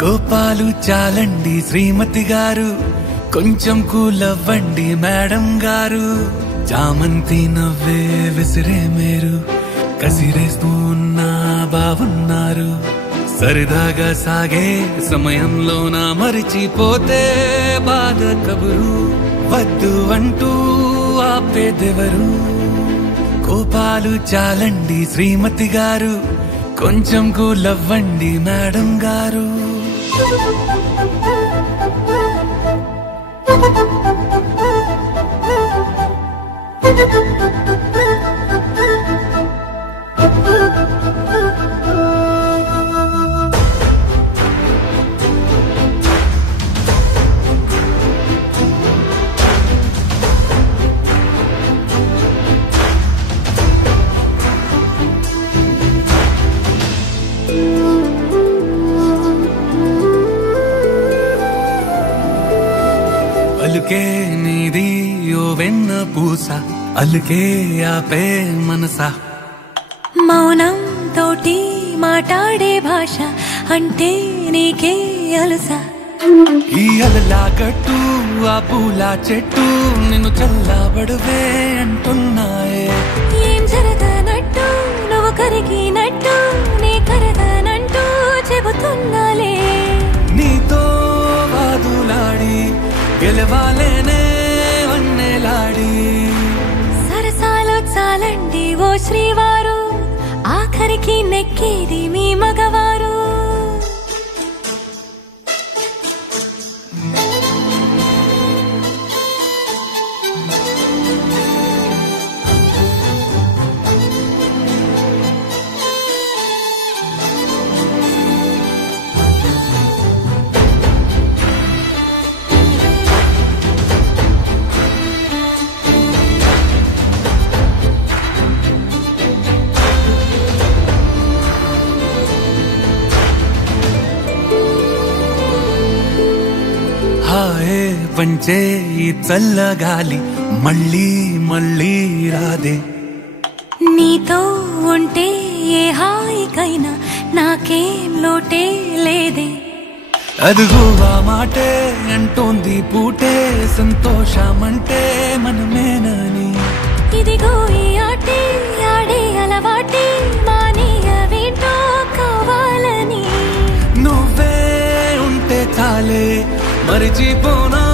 కోపాలు చాలండి శ్రీమతి గారు, కొంచెం కూలవ్వండి మేడం గారు. చామంతి నవ్వే విసిరే మీరు, కసిరేస్తూ ఉన్నా బావున్నారు. సరదాగా సాగే సమయంలో నా మరిచిపోతే బాధ కబురు, వద్దు అంటూ ఆపేదెవరు. కోపాలు చాలండి శ్రీమతి గారు, కొంచెం కూలవ్వండి మేడం గారు. అలుకే నీది ఓ వెన్న పూస, అలుకే ఆపే మనసా. మౌనం తోటి మాట్లాడే భాష అంటే నీకే అలుసా. ఈ అలలా గట్టు ఆ పూల చెట్టు నిన్ను చల్లబడువే అంటున్నాయే. ఏం జరగనట్టు నువ్వు కరిగినట్టు నీ కరగనంటూ చెబుతున్నాలే. నీతో వాదులాడి గెలవాలేనే వన్నెలాడి. సరసాలు చాలండి ఓ శ్రీవారు, ఆఖరికి నెక్కేది మీ మగవారు. హాయే పంచే ఈ చల్లగాలి మళ్ళీ మళ్ళీ రాదే. నీతో ఉంటే ఏ హాయికైనా నాకేం లోటే లేదే. అదుగు ఆ మాటే అంటోంది పూటే, సంతోషమంటే మనమేనని. ఇదిగో ఈ ఆటే ఆడే అలవాటే మానేయవేంటో కావాలని. నువ్వే ఉంటే చాలే మరిచిపోనా